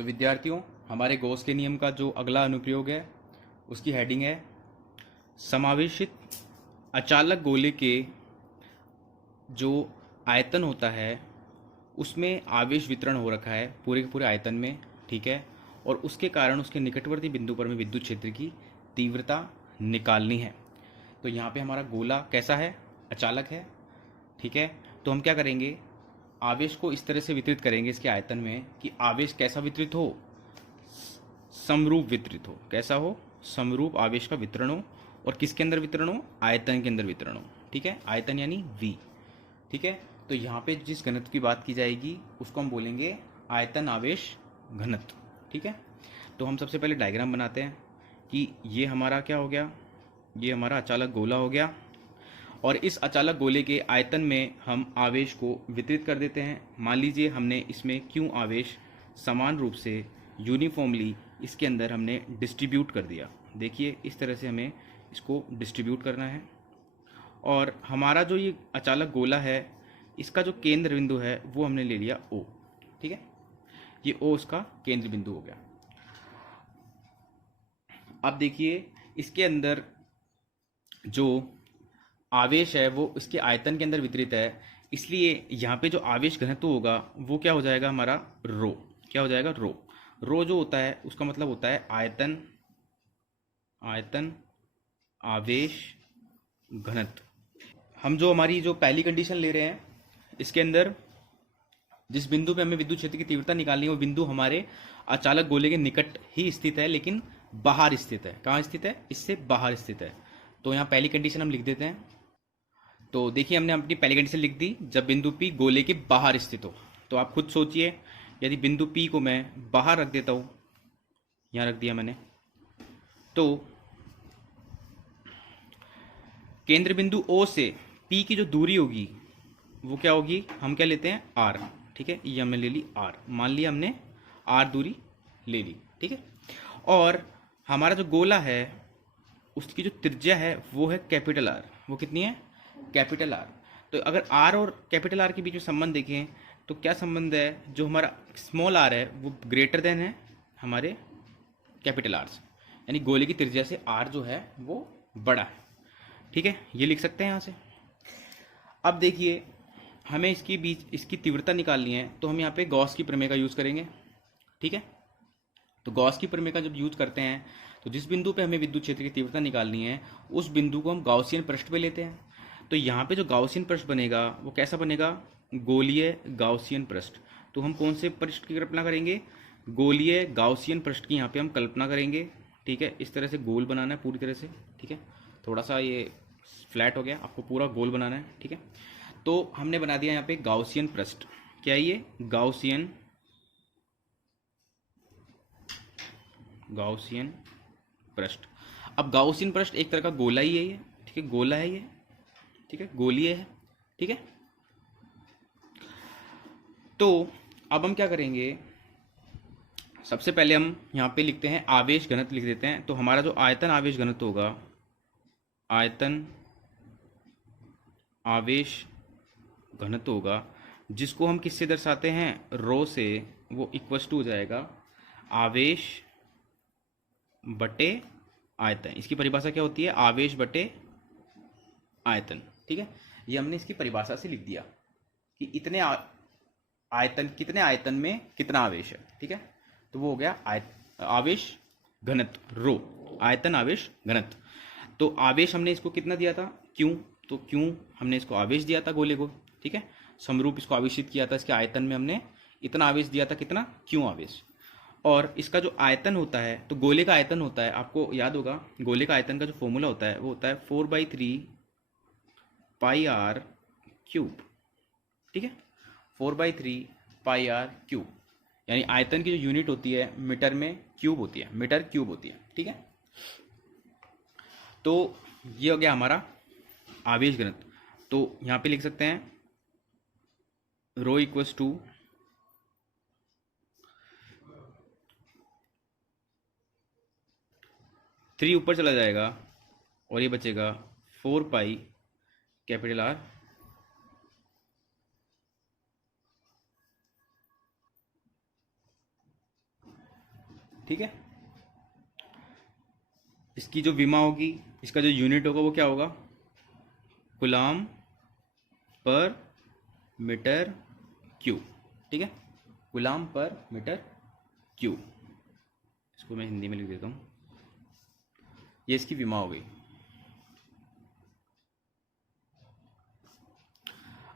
तो विद्यार्थियों, हमारे गॉस के नियम का जो अगला अनुप्रयोग है उसकी हेडिंग है समावेशित अचालक गोले के जो आयतन होता है उसमें आवेश वितरण हो रखा है पूरे के पूरे आयतन में, ठीक है। और उसके कारण उसके निकटवर्ती बिंदु पर हमें विद्युत क्षेत्र की तीव्रता निकालनी है। तो यहाँ पे हमारा गोला कैसा है? अचालक है, ठीक है। तो हम क्या करेंगे, आवेश को इस तरह से वितरित करेंगे इसके आयतन में कि आवेश कैसा वितरित हो? समरूप वितरित हो। कैसा हो? समरूप आवेश का वितरण हो। और किसके अंदर वितरण हो? आयतन के अंदर वितरण हो, ठीक है। आयतन यानी V, ठीक है। तो यहाँ पे जिस घनत्व की बात की जाएगी उसको हम बोलेंगे आयतन आवेश घनत्व, ठीक है। तो हम सबसे पहले डायग्राम बनाते हैं कि ये हमारा क्या हो गया, ये हमारा अचालक गोला हो गया। और इस अचालक गोले के आयतन में हम आवेश को वितरित कर देते हैं। मान लीजिए हमने इसमें Q आवेश समान रूप से यूनिफॉर्मली इसके अंदर हमने डिस्ट्रीब्यूट कर दिया। देखिए इस तरह से हमें इसको डिस्ट्रीब्यूट करना है। और हमारा जो ये अचालक गोला है इसका जो केंद्र बिंदु है वो हमने ले लिया O, ठीक है। ये O उसका केंद्र बिंदु हो गया। अब देखिए इसके अंदर जो आवेश है वो इसके आयतन के अंदर वितरित है, इसलिए यहाँ पे जो आवेश घनत्व होगा वो क्या हो जाएगा हमारा? रो। क्या हो जाएगा? रो। रो जो होता है उसका मतलब होता है आयतन आवेश घनत्व। हम जो हमारी जो पहली कंडीशन ले रहे हैं इसके अंदर जिस बिंदु पे हमें विद्युत क्षेत्र की तीव्रता निकालनी है वो बिंदु हमारे अचालक गोले के निकट ही स्थित है, लेकिन बाहर स्थित है। कहाँ स्थित है? इससे बाहर स्थित है। तो यहाँ पहली कंडीशन हम लिख देते हैं। तो देखिए हमने अपनी पहली कंडीशन लिख दी, जब बिंदु P गोले के बाहर स्थित हो। तो आप खुद सोचिए, यदि बिंदु P को मैं बाहर रख देता हूँ, यहाँ रख दिया मैंने, तो केंद्र बिंदु O से P की जो दूरी होगी वो क्या होगी? हम क्या लेते हैं? R, ठीक है। ये हमने ले ली R, मान लिया हमने R दूरी ले ली, ठीक है। और हमारा जो गोला है उसकी जो त्रिज्या है वो है कैपिटल R। वो कितनी है? Capital R। तो अगर R और कैपिटल R के बीच में संबंध देखें तो क्या संबंध है? जो हमारा स्मॉल r है वो ग्रेटर देन है हमारे कैपिटल R से, यानी गोले की त्रिज्या से R जो है वो बड़ा है, ठीक है। ये लिख सकते हैं यहाँ से। अब देखिए हमें इसकी बीच इसकी तीव्रता निकालनी है, तो हम यहाँ पे गॉस की प्रमेय का यूज़ करेंगे, ठीक है। तो गॉस की प्रमेय का जब यूज करते हैं तो जिस बिंदु पे हमें विद्युत क्षेत्र की तीव्रता निकालनी है उस बिंदु को हम गाउसियन पृष्ठ पे लेते हैं। तो यहाँ पे जो गाउसियन पृष्ठ बनेगा वो कैसा बनेगा? गोलीय गाउसियन पृष्ठ। तो हम कौन से पृष्ठ की कल्पना करेंगे? गोलीय गाउसियन पृष्ठ की यहाँ पे हम कल्पना करेंगे, ठीक है। इस तरह से गोल बनाना है पूरी तरह से, ठीक है। थोड़ा सा ये फ्लैट हो गया, आपको पूरा गोल बनाना है, ठीक है। तो हमने बना दिया यहाँ पे गाउसियन पृष्ठ। क्या है ये? गाउसियन पृष्ठ। अब गाउसियन पृष्ठ एक तरह का गोला ही है ये, ठीक है। गोला है ये, ठीक है, गोलीय है, ठीक है। तो अब हम क्या करेंगे, सबसे पहले हम यहाँ पे लिखते हैं आवेश घनत्व लिख देते हैं। तो हमारा जो आयतन आवेश घनत्व होगा, आयतन आवेश घनत्व होगा, जिसको हम किससे दर्शाते हैं? रो से। वो इक्वस टू हो जाएगा आवेश बटे आयतन। इसकी परिभाषा क्या होती है? आवेश बटे आयतन, ठीक है। ये हमने इसकी परिभाषा से लिख दिया कि आयतन, कितने आयतन में कितना आवेश है, ठीक है। तो वो हो गया आवेश घनत्व, रो, आयतन आवेश घनत्व। तो आवेश हमने इसको कितना दिया था? क्यों? तो क्यों हमने इसको आवेश दिया था गोले को, ठीक है। समरूप इसको आवेशित किया था, इसके आयतन में हमने इतना आवेश दिया था, कितना? क्यों आवेश। और इसका जो आयतन होता है, तो गोले का आयतन होता है, आपको याद होगा गोले का आयतन का जो फॉर्मूला होता है वो होता है 4/3 पाई आर क्यूब, ठीक है। 4/3 पाई आर क्यूब, यानी आयतन की जो यूनिट होती है मीटर में क्यूब होती है, मीटर क्यूब होती है, ठीक है। तो ये हो गया हमारा आवेश घनत्व। तो यहाँ पे लिख सकते हैं रो इक्वल्स टू 3 ऊपर चला जाएगा और ये बचेगा 4 पाई कैपिटल आर ठीक है। इसकी जो विमा होगी, इसका जो यूनिट होगा वो क्या होगा, कूलाम पर मीटर क्यूब, ठीक है, कूलाम पर मीटर क्यूब। इसको मैं हिंदी में लिख देता हूँ, ये इसकी विमा हो गई।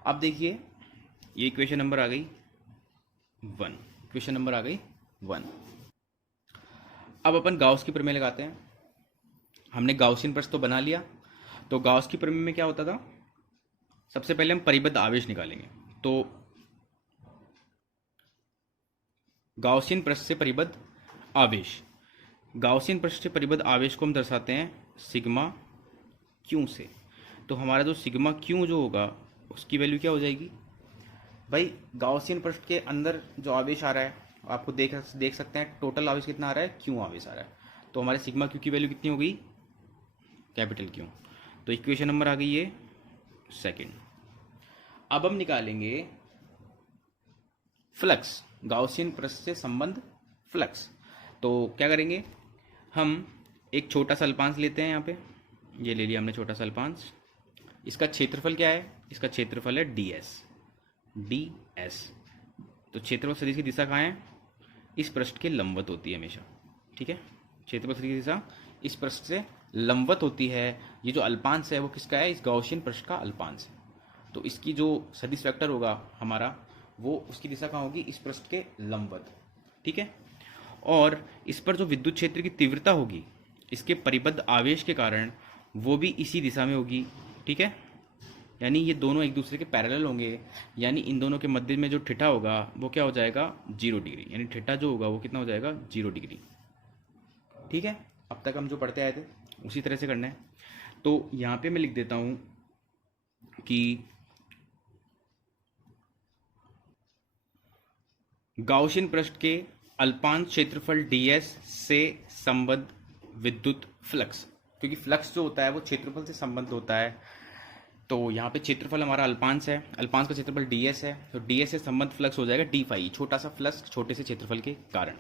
अब देखिए ये इक्वेशन नंबर आ गई 1, इक्वेशन नंबर आ गई 1। अब अपन गाउस की प्रमेय लगाते हैं। हमने गाउसियन प्रश्न तो बना लिया, तो गाउस की प्रमेय में क्या होता था, सबसे पहले हम परिबद्ध आवेश निकालेंगे। तो गाउसियन पृष्ठ से परिबद्ध आवेश, गाउसियन पृष्ठ से परिबद्ध आवेश को हम दर्शाते हैं सिग्मा क्यू से। तो हमारा जो सिग्मा क्यू जो होगा उसकी वैल्यू क्या हो जाएगी भाई, गाउसियन पृष्ठ के अंदर जो आवेश आ रहा है आपको देख सकते हैं, टोटल आवेश कितना आ रहा है, क्यू आवेश आ रहा है। तो हमारे सिग्मा क्यू की वैल्यू कितनी हो गई, कैपिटल क्यू। तो इक्वेशन नंबर आ गई ये सेकंड। अब हम निकालेंगे फ्लक्स, गाउसियन पृष्ठ से संबंध फ्लक्स। तो क्या करेंगे, हम एक छोटा सा अल्पांश लेते हैं, यहाँ पे ये ले लिया हमने छोटा सा अल्पांश। इसका क्षेत्रफल क्या है, इसका क्षेत्रफल है ds, ds। तो क्षेत्रफल सदिश की दिशा कहाँ है, इस पृष्ठ के लंबवत होती है हमेशा, ठीक है। क्षेत्रफल सदिश की दिशा इस पृष्ठ से लंबवत होती है। ये जो अल्पांश है वो किसका है, इस गाउसियन पृष्ठ का अल्पांश है। तो इसकी जो सदिश वेक्टर होगा हमारा, वो उसकी दिशा कहाँ होगी, इस पृष्ठ के लंबवत, ठीक है। और इस पर जो विद्युत क्षेत्र की तीव्रता होगी इसके परिबद्ध आवेश के कारण वो भी इसी दिशा में होगी, ठीक है। यानी ये दोनों एक दूसरे के पैरेलल होंगे, यानी इन दोनों के मध्य में जो थीटा होगा वो क्या हो जाएगा, 0 डिग्री। यानी थीटा जो होगा वो कितना हो जाएगा, 0 डिग्री, ठीक है। अब तक हम जो पढ़ते आए थे उसी तरह से करना है। तो यहाँ पे मैं लिख देता हूँ कि गाउसियन पृष्ठ के अल्पांश क्षेत्रफल ds से संबद्ध विद्युत फ्लक्स, क्योंकि फ्लक्स जो होता है वो क्षेत्रफल से संबद्ध होता है। तो यहाँ पे क्षेत्रफल हमारा अल्पांश है, अल्पांश का क्षेत्रफल ds है, तो ds से संबद्ध फ्लक्स हो जाएगा d फाई, छोटा सा फ्लक्स छोटे से क्षेत्रफल के कारण।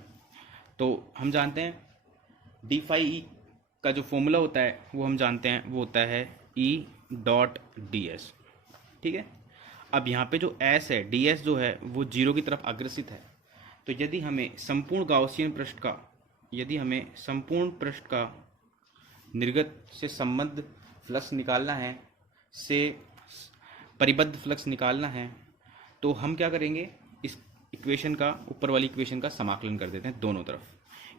तो हम जानते हैं d फाई का जो फॉर्मूला होता है वो हम जानते हैं, वो होता है E डॉट ds, ठीक है। अब यहाँ पे जो s है, ds जो है वो 0 की तरफ अग्रसित है। तो यदि हमें संपूर्ण गाउसियन पृष्ठ का, यदि हमें संपूर्ण पृष्ठ का निर्गत से संबद्ध फ्लक्स निकालना है, से परिबद्ध फ्लक्स निकालना है, तो हम क्या करेंगे, इस इक्वेशन का, ऊपर वाली इक्वेशन का समाकलन कर देते हैं दोनों तरफ,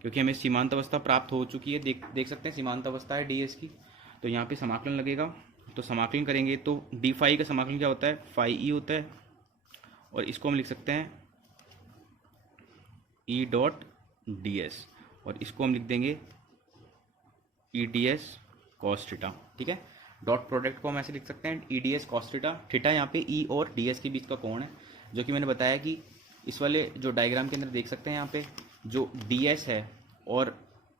क्योंकि हमें सीमांत अवस्था प्राप्त हो चुकी है। देख सकते हैं सीमांत अवस्था है ds की। तो यहाँ पे समाकलन लगेगा, तो समाकलन करेंगे तो d फाई का समाकलन क्या होता है, फाई ई होता है, और इसको हम लिख सकते हैं E डॉट ds, और इसको हम लिख देंगे E D S cos theta, ठीक है। डॉट प्रोडक्ट को हम ऐसे लिख सकते हैं E D S cos theta. Theta यहाँ पे ई और डी एस के बीच का कोण है, जो कि मैंने बताया कि इस वाले जो डायग्राम के अंदर देख सकते हैं, यहाँ पे जो डी एस है और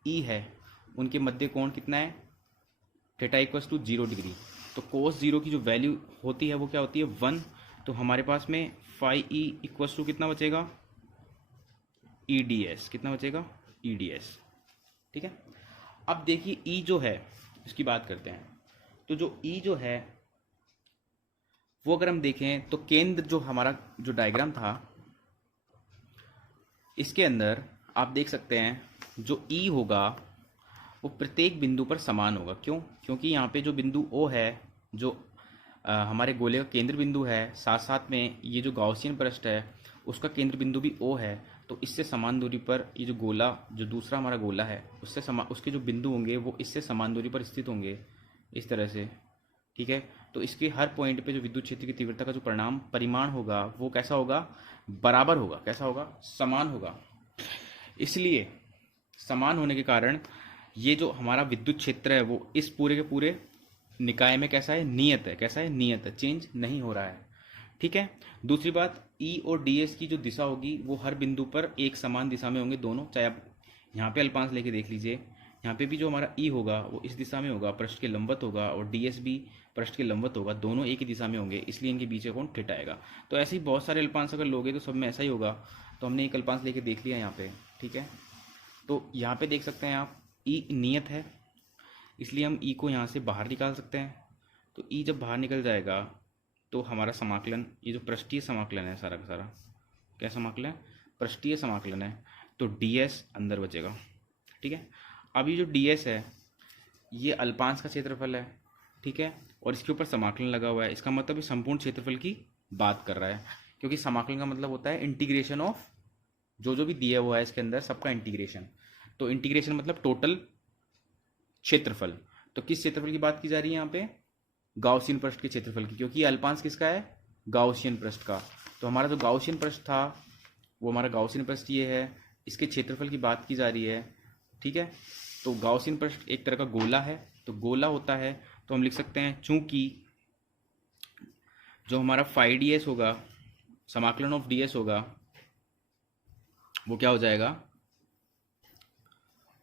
ई है उनके मध्य कोण कितना है, थीटा इक्वल्स टू 0 डिग्री। तो कोस 0 की जो वैल्यू होती है वो क्या होती है, 1। तो हमारे पास में फाई ई इक्वल्स टू कितना बचेगा, ई डी एस, कितना बचेगा, ई डी एस, ठीक है। अब देखिए ई जो है इसकी बात करते हैं। तो जो ई जो है वो अगर हम देखें तो केंद्र जो हमारा जो डायग्राम था इसके अंदर आप देख सकते हैं जो ई होगा वो प्रत्येक बिंदु पर समान होगा। क्यों, क्योंकि यहाँ पे जो बिंदु ओ है, जो हमारे गोले का केंद्र बिंदु है, साथ साथ में ये जो गाउसियन पृष्ठ है उसका केंद्र बिंदु भी ओ है। तो इससे समान दूरी पर ये जो गोला, जो दूसरा हमारा गोला है, उससे उसके जो बिंदु होंगे वो इससे समान दूरी पर स्थित होंगे, इस तरह से, ठीक है। तो इसके हर पॉइंट पे जो विद्युत क्षेत्र की तीव्रता का जो परिमाण होगा वो कैसा होगा, बराबर होगा। कैसा होगा, समान होगा। इसलिए समान होने के कारण ये जो हमारा विद्युत क्षेत्र है वो इस पूरे के पूरे निकाय में कैसा है, नियत है। कैसा है, नियत है, चेंज नहीं हो रहा है, ठीक है। दूसरी बात, ई और डी एस की जो दिशा होगी वो हर बिंदु पर एक समान दिशा में होंगे दोनों। चाहे आप यहाँ पे अल्पांश लेके देख लीजिए, यहाँ पे भी जो हमारा ई होगा वो इस दिशा में होगा, पृष्ठ के लंबवत होगा, और डी एस भी पृष्ठ के लंबवत होगा, दोनों एक ही दिशा में होंगे, इसलिए इनके बीच का कोण थीटा आएगा। तो ऐसे ही बहुत सारे अल्पांश अगर लोगे तो सब में ऐसा ही होगा। तो हमने एक अल्पांश लेके देख लिया यहाँ पे, ठीक है। तो यहाँ पे देख सकते हैं आप ई नियत है, इसलिए हम ई को यहाँ से बाहर निकाल सकते हैं। तो ई जब बाहर निकल जाएगा तो हमारा समाकलन, ये जो पृष्ठीय समाकलन है सारा का सारा, क्या समाकलन है, पृष्ठीय समाकलन है, तो ds अंदर बचेगा। ठीक है, अब ये जो ds है ये अल्पांश का क्षेत्रफल है, ठीक है, और इसके ऊपर समाकलन लगा हुआ है, इसका मतलब ये संपूर्ण क्षेत्रफल की बात कर रहा है, क्योंकि समाकलन का मतलब होता है इंटीग्रेशन ऑफ जो भी दिया हुआ है इसके अंदर सबका इंटीग्रेशन। तो इंटीग्रेशन मतलब टोटल क्षेत्रफल। तो किस क्षेत्रफल की बात की जा रही है यहाँ पे, गाउसियन पृष्ठ के क्षेत्रफल की, क्योंकि अल्पांश किसका है, गाउसियन पृष्ठ का। तो हमारा जो गाउसियन पृष्ठ था वो हमारा गाउसियन पृष्ठ ये है, इसके क्षेत्रफल की बात की जा रही है। ठीक है, तो गाउसियन पृष्ठ एक तरह का गोला है, तो गोला होता है तो हम लिख सकते हैं चूंकि जो हमारा फाई ds होगा, समाकलन ऑफ ds होगा, वो क्या हो जाएगा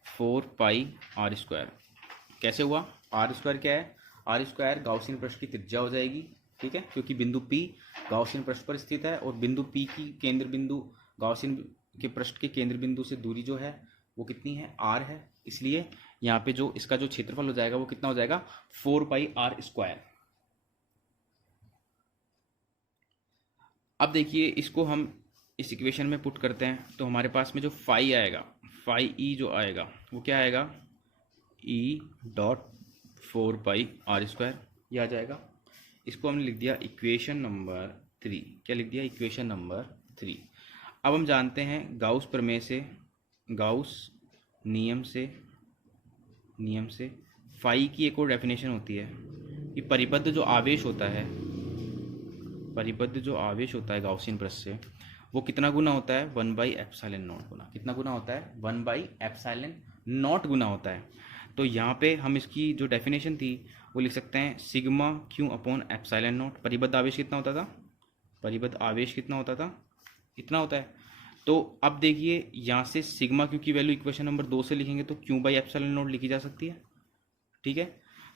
4πr²। कैसे हुआ, r² क्या है, r² गाउसियन पृष्ठ की त्रिज्या हो जाएगी। ठीक है, क्योंकि बिंदु P गाउसियन पृष्ठ पर स्थित है और बिंदु P की केंद्र बिंदु गाउसियन के पृष्ठ के केंद्र बिंदु से दूरी जो है वो कितनी है, r है, इसलिए यहाँ पे जो इसका जो क्षेत्रफल हो जाएगा वो कितना हो जाएगा 4πr²। अब देखिए इसको हम इस इक्वेशन में पुट करते हैं, तो हमारे पास में जो फाई आएगा, फाई ई जो आएगा वो क्या आएगा, E.4πr², ये आ जाएगा। इसको हमने लिख दिया इक्वेशन नंबर 3। क्या लिख दिया, इक्वेशन नंबर 3। अब हम जानते हैं गाउस प्रमेय से, गाउस नियम से फाई की एक और डेफिनेशन होती है कि परिबद्ध जो आवेश होता है, परिबद्ध जो आवेश होता है गाउसियन पृष्ठ से, वो कितना गुना होता है, 1/ε0 गुना। कितना गुना होता है, 1/ε0 गुना होता है। तो यहाँ पे हम इसकी जो डेफिनेशन थी वो लिख सकते हैं सिग्मा क्यू अपॉन ε0। परिबद्ध आवेश कितना होता था, परिबद्ध आवेश कितना होता था, इतना होता है। तो अब देखिए यहाँ से सिग्मा क्यू की वैल्यू इक्वेशन नंबर 2 से लिखेंगे तो q/ε0 लिखी जा सकती है। ठीक है,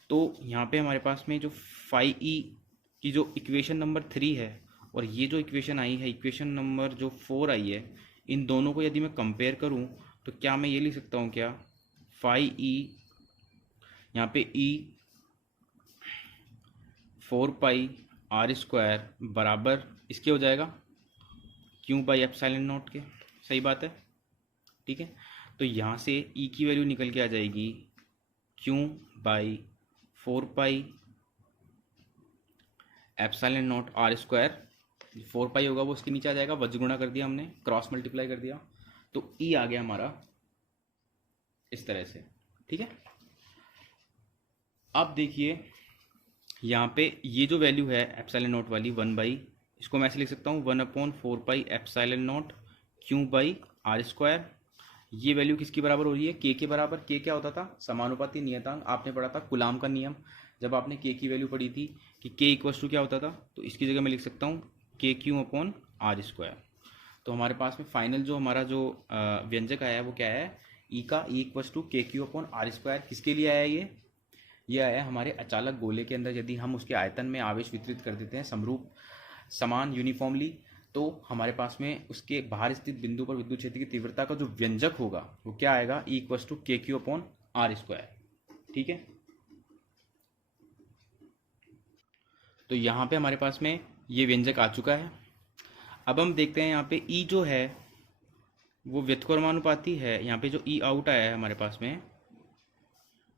तो यहाँ पे हमारे पास में जो फाई ई की जो इक्वेशन नंबर 3 है और ये जो इक्वेशन आई है, इक्वेशन नंबर जो 4 आई है, इन दोनों को यदि मैं कंपेयर करूँ तो क्या मैं ये लिख सकता हूँ, क्या फाई ई, यहाँ पे ई 4πr² बराबर इसके हो जाएगा q/ε0 के। सही बात है, ठीक है। तो यहाँ से ई की वैल्यू निकल के आ जाएगी q/4πε0r²। 4π होगा वो उसके नीचे आ जाएगा, वज्र गुणा कर दिया हमने, क्रॉस मल्टीप्लाई कर दिया, तो ई आ गया हमारा इस तरह से। ठीक है, अब देखिए यहाँ पे ये जो वैल्यू है ε0 वाली 1/, इसको मैं ऐसे लिख सकता हूँ 1/4πε0 q/r²। ये वैल्यू किसकी बराबर हो रही है, k के बराबर। k क्या होता था, समानुपाती नियतांक। आपने पढ़ा था कूलाम का नियम, जब आपने k की वैल्यू पढ़ी थी कि k इक्वल्स टू क्या होता था, तो इसकी जगह मैं लिख सकता हूँ kq/r²। तो हमारे पास में फाइनल जो हमारा जो व्यंजक आया है वो क्या है, ई का, ई इक्वल्स टू kq/r²। किसके लिए आया ये आया हमारे अचालक गोले के अंदर यदि हम उसके आयतन में आवेश वितरित कर देते हैं समरूप, समान, यूनिफॉर्मली, तो हमारे पास में उसके बाहर स्थित बिंदु पर विद्युत क्षेत्र की तीव्रता का जो व्यंजक होगा वो क्या आएगा, E इक्वल्स टू kq/r²। ठीक है, तो यहाँ पे हमारे पास में ये व्यंजक आ चुका है। अब हम देखते हैं यहाँ पे E जो है वो व्युत्क्रमानुपाती है। यहाँ पे जो E आउट आया है हमारे पास में,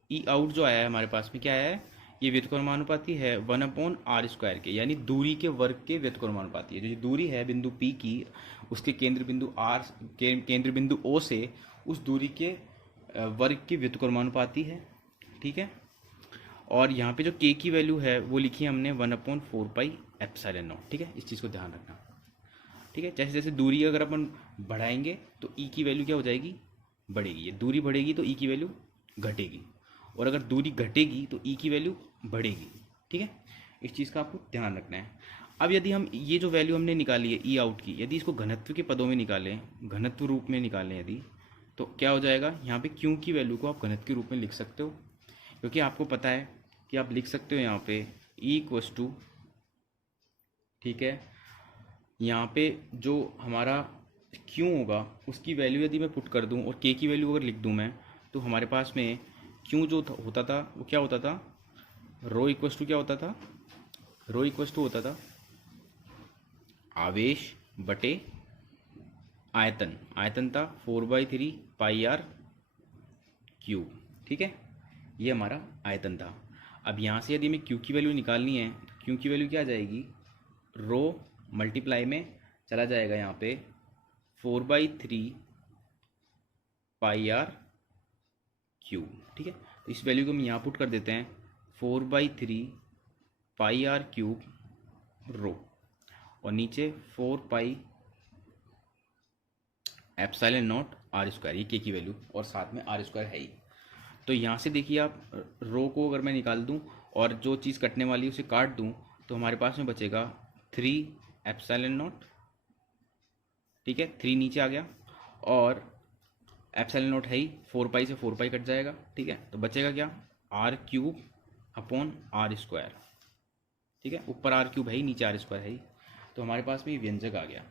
ई आउट जो आया है हमारे पास में क्या है, ये व्युत्क्रमानुपाती है 1/r² के, यानी दूरी के वर्ग के व्युत्क्रमानुपाती है। जो दूरी है बिंदु P की, उसके केंद्र बिंदु R के केंद्र बिंदु O से उस दूरी के वर्ग के व्युत्क्रमानुपाती है। ठीक है, और यहाँ पे जो k की वैल्यू है वो लिखी है हमने 1/4πε0। ठीक है, इस चीज़ को ध्यान रखना। ठीक है, जैसे जैसे दूरी अगर अपन बढ़ाएंगे तो ई की वैल्यू क्या हो जाएगी, बढ़ेगी। ये दूरी बढ़ेगी तो ई की वैल्यू घटेगी, और अगर दूरी घटेगी तो ई की वैल्यू बढ़ेगी। ठीक है, इस चीज़ का आपको ध्यान रखना है। अब यदि हम ये जो वैल्यू हमने निकाली है ई आउट की, यदि इसको घनत्व के पदों में निकालें, घनत्व रूप में निकालें यदि, तो क्या हो जाएगा, यहाँ पे क्यू की वैल्यू को आप घनत्व के रूप में लिख सकते हो, क्योंकि आपको पता है कि आप लिख सकते हो यहाँ पे ई इक्वल्स टू, ठीक है, यहाँ पे जो हमारा क्यों होगा उसकी वैल्यू यदि मैं पुट कर दूं और के की वैल्यू अगर लिख दूं मैं, तो हमारे पास में क्यों जो होता था वो क्या होता था, रो इक्वस टू क्या होता था, रो इक्वस टू होता था आवेश बटे आयतन। आयतन था 4/3 पाई आर क्यूब। ठीक है, ये हमारा आयतन था। अब यहाँ से यदि हमें क्यू की वैल्यू निकालनी है, क्यू की वैल्यू क्या आ जाएगी, रो मल्टीप्लाई में चला जाएगा यहाँ पे 4/3 पाई आर क्यूब। ठीक है, तो इस वैल्यू को हम यहाँ पुट कर देते हैं 4/3 पाई आर क्यूब रो, और नीचे 4 pi epsilon naught r square, ये के की वैल्यू, और साथ में आर स्क्वायर है ही। तो यहाँ से देखिए आप, रो को अगर मैं निकाल दूँ और जो चीज़ कटने वाली है उसे काट दूँ, तो हमारे पास में बचेगा 3 एप्सिलॉन नॉट। ठीक है, 3 नीचे आ गया, और एप्सिलॉन नॉट है ही, 4 पाई से 4 पाई कट जाएगा। ठीक है, तो बचेगा क्या, r cube upon r square. ठीक है, ऊपर आर क्यूब है ही, नीचे आर स्क्वायर है ही। तो हमारे पास में ये व्यंजक आ गया।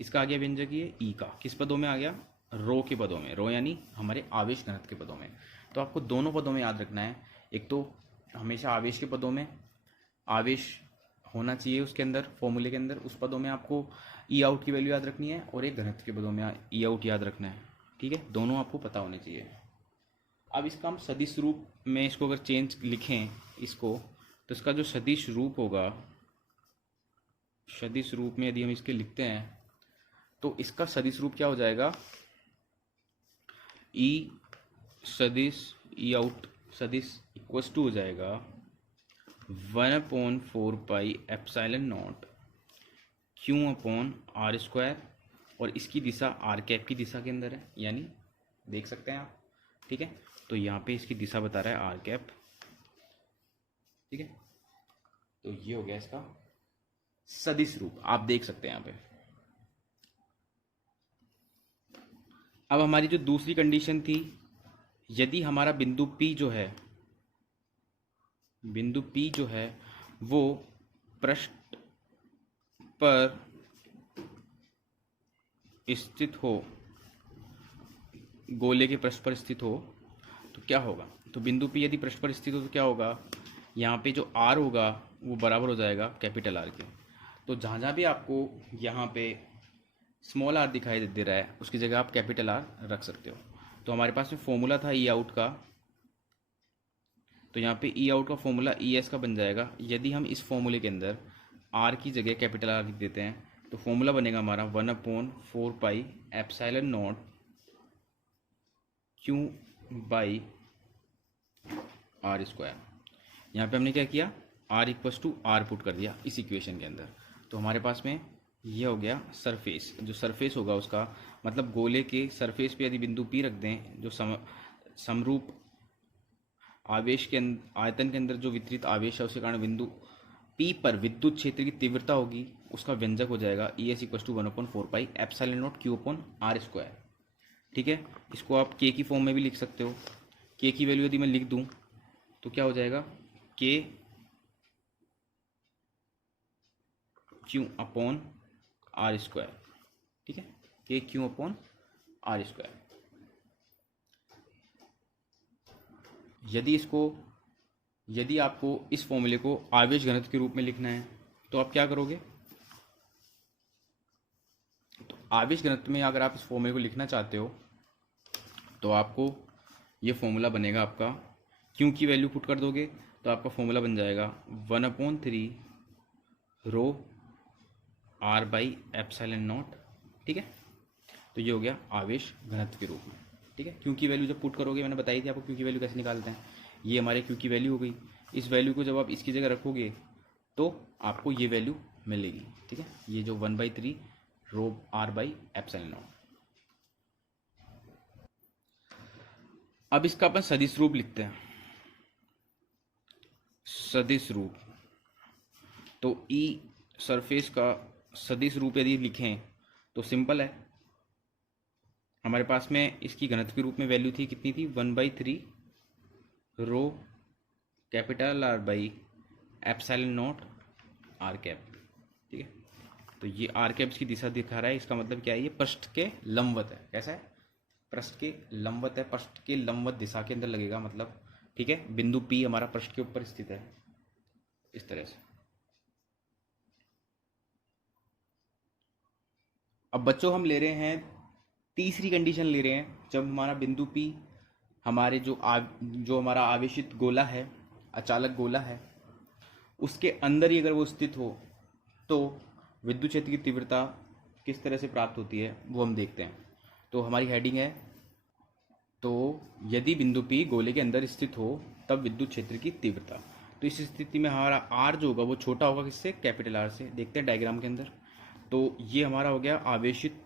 किसका आ गया व्यंजक, ये ई का। किस पदों में आ गया, रो के पदों में। रो यानी हमारे आवेश घनत्व के पदों में। तो आपको दोनों पदों में याद रखना है। एक तो हमेशा आवेश के पदों में आवेश होना चाहिए उसके अंदर, फॉर्मूले के अंदर, उस पदों में आपको ई आउट की वैल्यू याद रखनी है, और एक घनत्व के पदों में ई आउट याद रखना है। ठीक है, दोनों आपको पता होने चाहिए। अब इसका हम सदिश रूप में इसको अगर चेंज लिखें इसको, तो इसका जो सदिश रूप होगा, सदिश रूप में यदि हम इसके लिखते हैं, तो इसका सदिश रूप क्या हो जाएगा, ई सदिश ई आउट सदिश इक्वस टू हो जाएगा 1/4 pi epsilon naught q upon r square, और इसकी दिशा आर कैप की दिशा के अंदर है, यानी देख सकते हैं आप। ठीक है, तो यहाँ पे इसकी दिशा बता रहा है आर कैप। ठीक है, तो ये हो गया इसका सदिश रूप, आप देख सकते हैं यहाँ पे। अब हमारी जो दूसरी कंडीशन थी, यदि हमारा बिंदु P जो है, बिंदु P जो है वो पृष्ठ पर स्थित हो, गोले के पृष्ठ पर स्थित हो, तो क्या होगा। तो बिंदु P यदि पृष्ठ पर स्थित हो तो क्या होगा, यहाँ पे जो R होगा वो बराबर हो जाएगा कैपिटल R के। तो जहाँ जहाँ भी आपको यहाँ पे स्मॉल r दिखाई दे रहा है, उसकी जगह आप कैपिटल R रख सकते हो। तो हमारे पास में फॉर्मूला था ई आउट का, तो यहाँ पे ई आउट का फॉर्मूला ई एस का बन जाएगा। यदि हम इस फॉर्मूले के अंदर R की जगह कैपिटल R लिख देते हैं, तो फॉर्मूला बनेगा हमारा 1/4 pi epsilon naught q by r square. यहाँ पे हमने क्या किया, R equals to r put कर दिया इस इक्वेशन के अंदर। तो हमारे पास में ये हो गया सरफेस। जो सरफेस होगा उसका मतलब गोले के सरफेस पे यदि बिंदु P रख दें, जो समरूप आवेश के आयतन के अंदर जो वितरित आवेश है उसके कारण बिंदु P पर विद्युत क्षेत्र की तीव्रता होगी, उसका व्यंजक हो जाएगा E S equals to 1/4 pi epsilon naught q upon r square. ठीक है, इसको आप के की फॉर्म में भी लिख सकते हो। के की वैल्यू यदि मैं लिख दूं तो क्या हो जाएगा, के क्यू अपॉन आर स्क्वायर। ठीक है, के क्यू अपॉन आर स्क्वायर। यदि आपको इस फॉर्मूले को आवेश घनत्व के रूप में लिखना है तो आप क्या करोगे, तो आवेश घनत्व में अगर आप इस फॉर्मूले को लिखना चाहते हो तो आपको ये फॉर्मूला बनेगा आपका, क्यू की वैल्यू पुट कर दोगे तो आपका फॉर्मूला बन जाएगा 1/3 रो आर बाई एप्सिलॉन नॉट। ठीक है, तो ये हो गया आवेश घनत्व के रूप में। ठीक है, क्यू की वैल्यू जब पुट करोगे, मैंने बताई थी आपको क्यू की वैल्यू कैसे निकालते हैं। ये हमारे क्यू की वैल्यू हो गई। इस वैल्यू को जब आप इसकी जगह रखोगे तो आपको ये वैल्यू मिलेगी। ठीक है, ये जो 1/3 रो आर बाई एप्सिलॉन नॉट। अब इसका अपन सदिश रूप लिखते हैं। सदिश रूप, तो ई सरफेस का सदिश रूप यदि लिखें तो सिंपल है। हमारे पास में इसकी घनत्व के रूप में वैल्यू थी, कितनी थी, 1/3 rho capital R by epsilon naught R cap. ठीक है, तो ये आर कैप्स की दिशा दिखा रहा है, इसका मतलब क्या है, ये पृष्ठ के लंबवत है। कैसा है, पृष्ठ के लंबवत है, पृष्ठ के लंबवत दिशा के अंदर लगेगा मतलब। ठीक है, बिंदु पी हमारा पृष्ठ के ऊपर स्थित है, इस तरह से। अब बच्चों हम ले रहे हैं तीसरी कंडीशन ले रहे हैं, जब हमारा बिंदु पी हमारे जो हमारा आवेशित गोला है, अचालक गोला है, उसके अंदर ही अगर वो स्थित हो तो विद्युत क्षेत्र की तीव्रता किस तरह से प्राप्त होती है वो हम देखते हैं। तो हमारी हेडिंग है, तो यदि बिंदु पी गोले के अंदर स्थित हो तब विद्युत क्षेत्र की तीव्रता। तो इस स्थिति में हमारा आर जो होगा वो छोटा होगा, किससे, कैपिटल आर से। देखते हैं डायग्राम के अंदर। तो ये हमारा हो गया आवेशित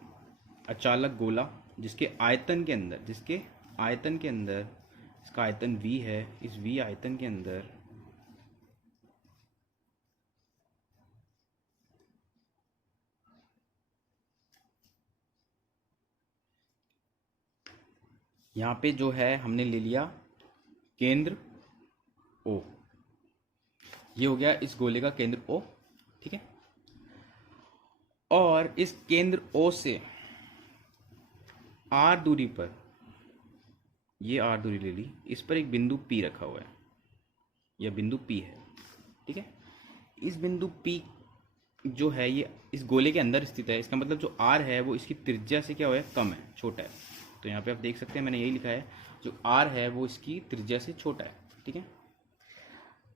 अचालक गोला, जिसके आयतन के अंदर इसका आयतन v है। इस v आयतन के अंदर यहाँ पे जो है हमने ले लिया केंद्र O, ये हो गया इस गोले का केंद्र O। ठीक है, और इस केंद्र O से R दूरी पर, ये R दूरी ले ली, इस पर एक बिंदु P रखा हुआ है, यह बिंदु P है। ठीक है, इस बिंदु P जो है ये इस गोले के अंदर स्थित है, इसका मतलब जो R है वो इसकी त्रिज्या से क्या हुआ है, कम है, छोटा है। तो यहाँ पे आप देख सकते हैं मैंने यही लिखा है, जो R है वो इसकी त्रिज्या से छोटा है। ठीक है,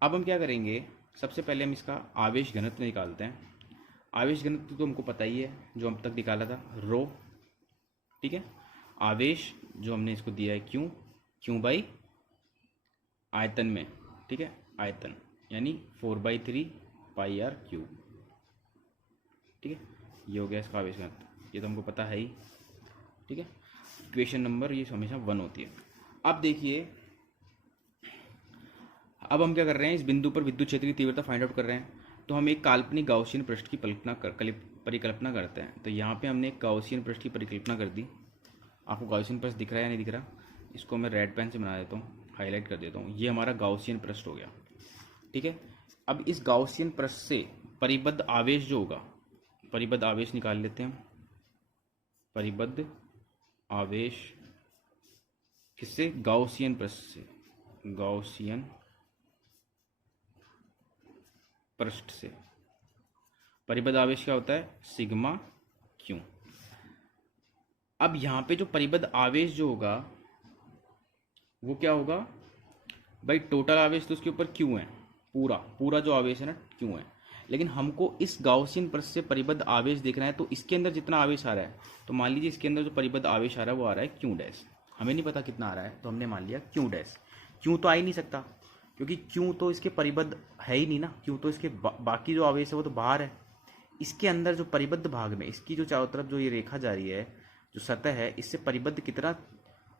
अब हम क्या करेंगे, सबसे पहले हम इसका आवेश घनत्व निकालते हैं। आवेश घनत्व तो हमको पता ही है, जो हम तक निकाला था, रो। ठीक है, आवेश जो हमने इसको दिया है क्यू बाई आयतन में। ठीक है, आयतन यानी 4/3 पाई आर क्यूब। ठीक है, ये हो गया इसका आवेश घनत्व, ये तो हमको पता है ही। ठीक है, इक्वेशन नंबर ये हमेशा 1 होती है। अब देखिए, अब हम क्या कर रहे हैं, इस बिंदु पर विद्युत क्षेत्र की तीव्रता फाइंड आउट कर रहे हैं। तो हम एक काल्पनिक गाउसियन पृष्ठ की परिकल्पना करते हैं। तो यहाँ पे हमने एक गाउसियन पृष्ठ की परिकल्पना कर दी। आपको गाउसियन पृष्ठ दिख रहा है या नहीं दिख रहा, इसको मैं रेड पेन से बना देता हूँ, हाईलाइट कर देता हूँ। ये हमारा गाउसियन पृष्ठ हो गया। ठीक है, अब इस गाउसियन पृष्ठ से परिबद्ध आवेश जो होगा, परिबद्ध आवेश निकाल लेते हैं। परिबद्ध आवेश किससे, गाउसियन पृष्ठ से, गाउसियन पृष्ठ से परिबद्ध आवेश क्या होता है, सिग्मा क्यू। अब यहाँ पे जो परिबद्ध आवेश जो होगा वो क्या होगा भाई, टोटल आवेश तो उसके ऊपर क्यू है, पूरा जो आवेश है ना क्यू है। लेकिन हमको इस गाउसियन पृष्ठ से परिबद्ध आवेश देखना है, तो इसके अंदर जितना आवेश आ रहा है, तो मान लीजिए इसके अंदर जो परिबद्ध आवेश आ रहा है वो आ रहा है क्यू डैश। हमें नहीं पता कितना आ रहा है, तो हमने मान लिया क्यू डैश। क्यू तो आ ही नहीं सकता, क्योंकि क्यू तो इसके परिबद्ध है ही नहीं ना। क्यू तो इसके बाकी जो आवेश है वो तो बाहर है। इसके अंदर जो परिबद्ध भाग में, इसकी जो चारों तरफ जो ये रेखा जा रही है, जो सतह है, इससे परिबद्ध कितना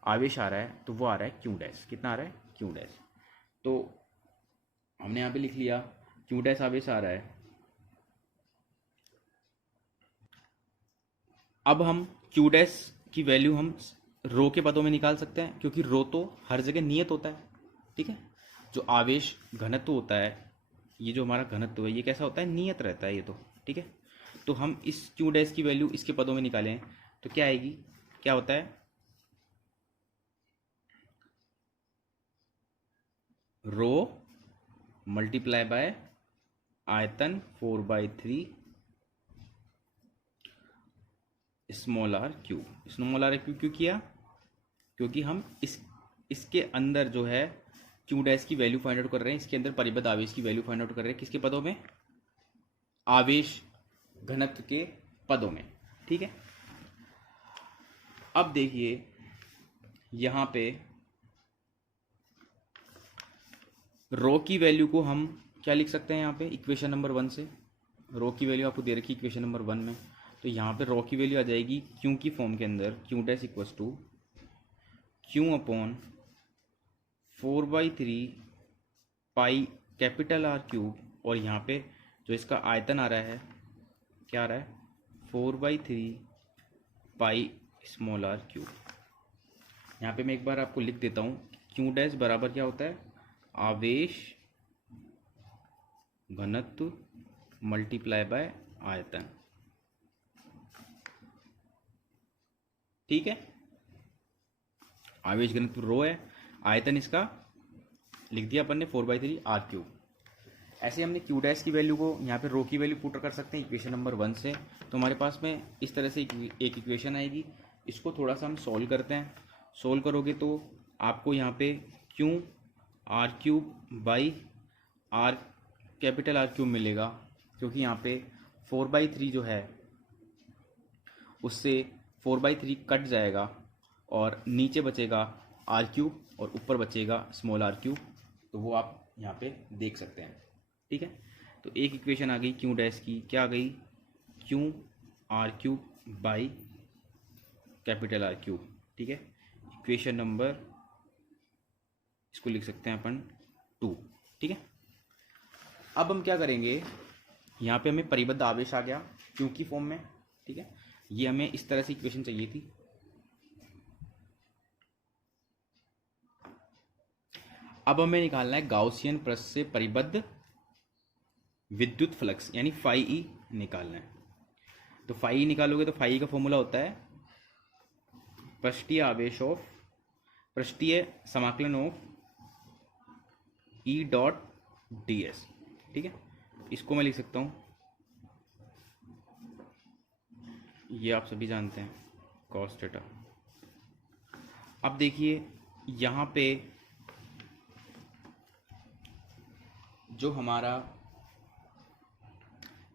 आवेश आ रहा है, तो वो आ रहा है क्यू डैश। कितना आ रहा है, क्यू डैश। तो हमने यहाँ पे लिख लिया क्यू डैश आवेश आ रहा है। अब हम क्यू डैश की वैल्यू हम रो के पदों में निकाल सकते हैं, क्योंकि रो तो हर जगह नियत होता है। ठीक है, जो आवेश घनत्व होता है, ये जो हमारा घनत्व है ये कैसा होता है, नियत रहता है ये तो। ठीक है, तो हम इस क्यू डैश की वैल्यू इसके पदों में निकालें तो क्या आएगी, क्या होता है, रो मल्टीप्लाई बाय आयतन 4/3 small r cube. Small r cube क्यों किया, क्योंकि हम इसके अंदर जो है क्यू डैश की वैल्यू फाइंड आउट कर रहे हैं, इसके अंदर परिबद्ध आवेश की वैल्यू फाइंड आउट कर रहे हैं, किसके पदों में, आवेश घनत्व के पदों में। ठीक है, अब देखिए यहां पे रो की वैल्यू को हम क्या लिख सकते हैं, यहाँ पे इक्वेशन नंबर 1 से रो की वैल्यू आपको दे रखी इक्वेशन नंबर 1 में। तो यहाँ पे रो की वैल्यू आ जाएगी क्यू की फॉर्म के अंदर, q dash equals to q upon 4/3 pi capital are cube, और यहाँ पे जो इसका आयतन आ रहा है, क्या आ रहा है, 4/3 पाई स्मॉल आर क्यूब। यहाँ पे मैं एक बार आपको लिख देता हूँ, क्यू डैश बराबर क्या होता है, आवेश घनत्व मल्टीप्लाई बाय आयतन। ठीक है, आवेश घनत्व रो है, आयतन इसका लिख दिया अपन ने 4/3 r³। ऐसे हमने q डैश की वैल्यू को यहाँ पे रो की वैल्यू पुट कर सकते हैं इक्वेशन नंबर 1 से। तो हमारे पास में इस तरह से एक इक्वेशन आएगी। इसको थोड़ा सा हम सॉल्व करते हैं। सॉल्व करोगे तो आपको यहाँ पे q r³ by r capital R³ मिलेगा, क्योंकि यहाँ पे 4/3 जो है उससे 4/3 कट जाएगा और नीचे बचेगा r³ और ऊपर बचेगा स्मॉल r³। तो वो आप यहाँ पे देख सकते हैं। ठीक है, तो एक इक्वेशन आ गई q डैश की, क्या आ गई, q r³ by capital R³। ठीक है, इक्वेशन नंबर इसको लिख सकते हैं अपन 2। ठीक है, अब हम क्या करेंगे, यहाँ पे हमें परिबद्ध आवेश आ गया q की फॉर्म में। ठीक है, ये हमें इस तरह से इक्वेशन चाहिए थी। अब हमें निकालना है गाउसियन पृष्ठ से परिबद्ध विद्युत फ्लक्स, यानी फाई ई निकालना है। तो फाई ई निकालोगे तो फाई ई का फॉर्मूला होता है पृष्ठीय आवेश ऑफ, पृष्ठीय समाकलन of E dot D S. ठीक है, इसको मैं लिख सकता हूँ, ये आप सभी जानते हैं, कॉस थीटा। अब देखिए यहाँ पे जो हमारा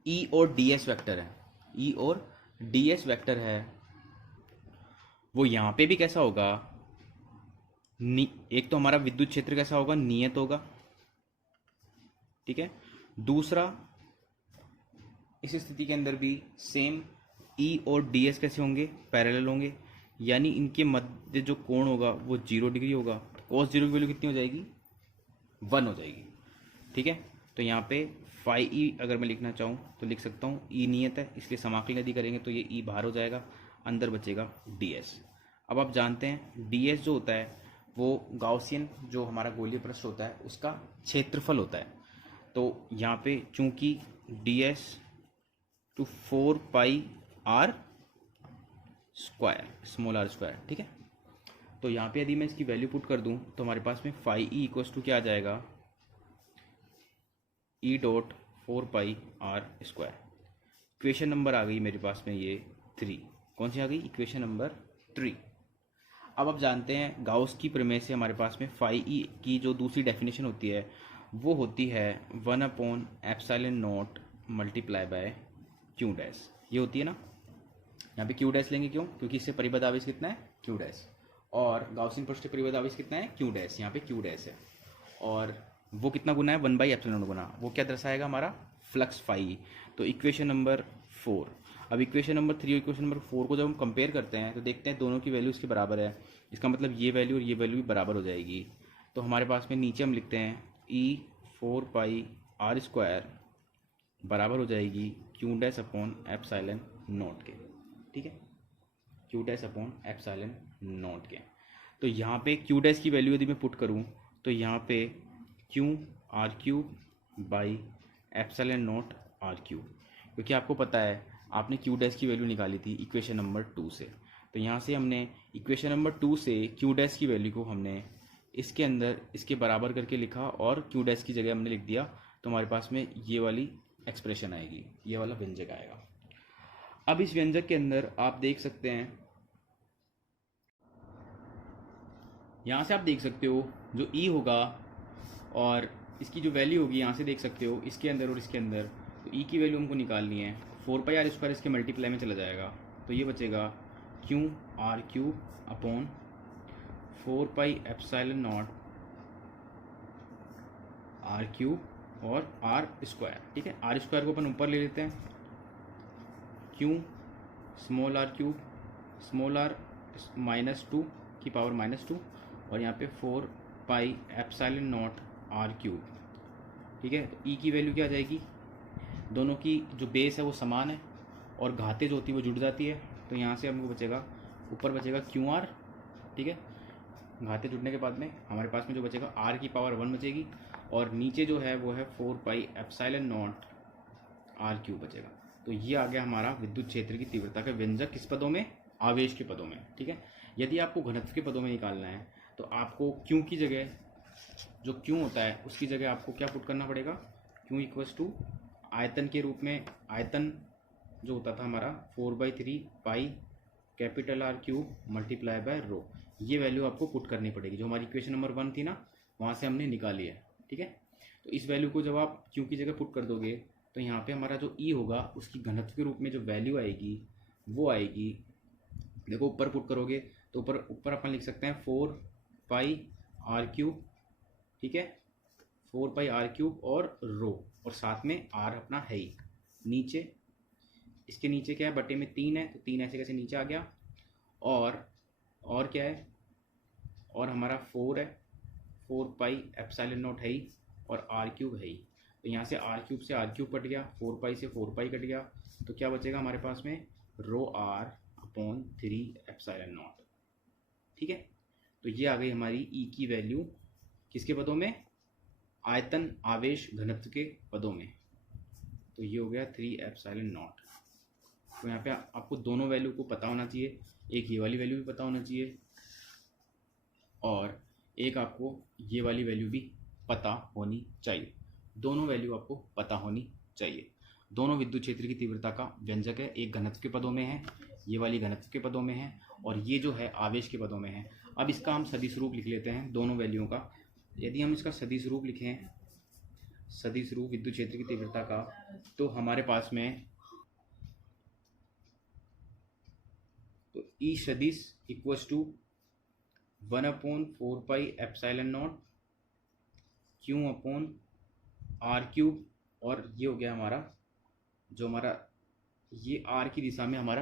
ई और डी एस वेक्टर है, ई और डी एस वेक्टर है, वो यहाँ पे भी कैसा होगा, एक तो हमारा विद्युत क्षेत्र कैसा होगा, नियत होगा। ठीक है, दूसरा इस स्थिति के अंदर भी सेम ई और डी एस कैसे होंगे, पैरेलल होंगे, यानी इनके मध्य जो कोण होगा वो 0 डिग्री होगा। तो cos 0 की वैल्यू कितनी हो जाएगी, 1 हो जाएगी। ठीक है, तो यहाँ पे फाई ई अगर मैं लिखना चाहूँ तो लिख सकता हूँ, ई नियत है इसलिए समाकलन यदि करेंगे तो ये ई बाहर हो जाएगा, अंदर बचेगा डी एस। अब आप जानते हैं डी एस जो होता है वो गाउसियन जो हमारा गोलीय पृष्ठ होता है उसका क्षेत्रफल होता है। तो यहाँ पे चूंकि d s to 4πr square, small r square. ठीक है, तो यहाँ पे यदि मैं इसकी वैल्यू पुट कर दूँ तो हमारे पास में फाई ई इक्वल्स टू क्या आ जाएगा, E dot 4πr square. Equation number आ गई मेरे पास में ये 3। कौन सी आ गई, इक्वेशन नंबर 3। अब आप जानते हैं गाउस की प्रमेय से हमारे पास में फाई ई की जो दूसरी डेफिनेशन होती है वो होती है 1/ε0 मल्टीप्लाई बाय क्यू डैश। ये होती है ना, यहाँ पे क्यू डैश लेंगे, क्यों, क्योंकि इससे परिबद्ध आवेश कितना है, क्यू डैश, और गाउसियन पृष्ठ से परिबद्ध आवेश कितना है, क्यू डैश। यहाँ पे क्यू डैश है और वो कितना गुना है, 1/ε0 गुना, वो क्या दर्शाएगा, हमारा फ्लक्स फाई। तो इक्वेशन नंबर 4। अब इक्वेशन नंबर 3 और इक्वेशन नंबर 4 को जब हम कंपेयर करते हैं तो देखते हैं दोनों की वैल्यू इसके बराबर है। इसका मतलब ये वैल्यू और ये वैल्यू भी बराबर हो जाएगी। तो हमारे पास में नीचे हम लिखते हैं ई 4πr स्क्वायर बराबर हो जाएगी Q dash upon epsilon not के। ठीक है, q dash upon epsilon not के। तो यहाँ पे क्यू डैश की वैल्यू यदि मैं पुट करूँ तो यहाँ पे Q r³ by epsilon not r³, क्योंकि आपको पता है आपने क्यू डैश की वैल्यू निकाली थी इक्वेशन नंबर 2 से। तो यहाँ से हमने इक्वेशन नंबर 2 से क्यू डैश की वैल्यू को हमने इसके अंदर इसके बराबर करके लिखा और क्यू डैश की जगह हमने लिख दिया। तो हमारे पास में ये वाली एक्सप्रेशन आएगी, ये वाला व्यंजक आएगा। अब इस व्यंजक के अंदर आप देख सकते हैं, यहाँ से आप देख सकते हो जो ई होगा और इसकी जो वैल्यू होगी, यहाँ से देख सकते हो इसके अंदर और इसके अंदर। तो ई की वैल्यू हमको निकालनी है, 4πr स्क्वायर इसके मल्टीप्लाई में चला जाएगा तो ये बचेगा क्यू r³ अपॉन 4πε0 r³ और r स्क्वायर। ठीक है, r स्क्वायर को अपन ऊपर ले लेते हैं, Q small r³ small r -2 की पावर -2 और यहाँ पे 4πε0 r³। ठीक है, तो ई की वैल्यू क्या आ जाएगी, दोनों की जो बेस है वो समान है और घातें जो होती है वो जुड़ जाती है। तो यहाँ से हमको बचेगा, ऊपर बचेगा क्यू आर। ठीक है, घातें जुड़ने के बाद में हमारे पास में जो बचेगा r की पावर 1 बचेगी और नीचे जो है वो है 4πε0 r³ बचेगा। तो ये आ गया हमारा विद्युत क्षेत्र की तीव्रता का व्यंजक किस पदों में, आवेश के पदों में, ठीक है। यदि आपको घनत्व के पदों में निकालना है तो आपको क्यू की जगह, जो क्यू होता है उसकी जगह आपको क्या पुट करना पड़ेगा, क्यू इक्वल्स टू आयतन के रूप में, आयतन जो होता था हमारा 4/3 pi capital are cube multiply by rho, ये वैल्यू आपको पुट करनी पड़ेगी, जो हमारी इक्वेशन नंबर 1 थी ना, वहाँ से हमने निकाली है, ठीक है। तो इस वैल्यू को जब आप क्यू की जगह पुट कर दोगे तो यहाँ पे हमारा जो ई होगा उसकी घनत्व के रूप में जो वैल्यू आएगी वो आएगी, देखो ऊपर पुट करोगे तो ऊपर अपन लिख सकते हैं 4πr³, ठीक है, 4πr³ और रो, और साथ में आर अपना है ही। नीचे, इसके नीचे क्या है, बटे में 3 है तो 3 ऐसे कैसे नीचे आ गया, और क्या है, और हमारा 4 है, 4πε0 है ही, और r³ है ही। तो यहाँ से r³ से r³ कट गया, 4π से 4π कट गया, तो क्या बचेगा हमारे पास में, ρr/3ε0, ठीक है। तो ये आ गई हमारी ई की वैल्यू, किसके पदों में, आयतन आवेश घनत्व के पदों में। तो ये हो गया 3ε0। तो यहाँ पे आपको दोनों वैल्यू को पता होना चाहिए, एक ये वाली वैल्यू भी पता होना चाहिए और एक आपको ये वाली वैल्यू भी पता होनी चाहिए। दोनों वैल्यू आपको पता होनी चाहिए। दोनों विद्युत क्षेत्र की तीव्रता का व्यंजक है, एक घनत्व के पदों में है, ये वाली घनत्व के पदों में है, और ये जो है आवेश के पदों में है। अब इसका हम सदिश रूप लिख लेते हैं दोनों वैल्यूओं का। यदि हम इसका सदिश रूप लिखें, सदिश रूप विद्युत क्षेत्र की तीव्रता का, तो हमारे पास में तो ई सदिश इक्वल्स टू 1/4πε0 Q/r³, और ये हो गया हमारा, जो हमारा ये आर की दिशा में हमारा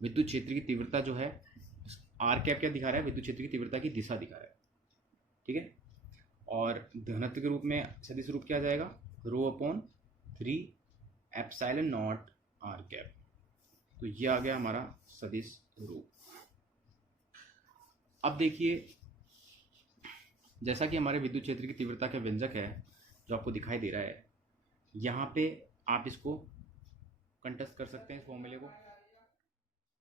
विद्युत क्षेत्र की तीव्रता जो है, आर कैप क्या दिखा रहा है, विद्युत क्षेत्र की तीव्रता की दिशा दिखा रहा है, ठीक है। और घनत्व के रूप में सदिश रूप क्या आ जाएगा, ρ/3ε0 आर कैप। तो ये आ गया हमारा सदिश रूप। अब देखिए, जैसा कि हमारे विद्युत क्षेत्र की तीव्रता का व्यंजक है जो आपको दिखाई दे रहा है, यहाँ पे आप इसको कंटेस्ट कर सकते हैं इस फॉर्मूले को।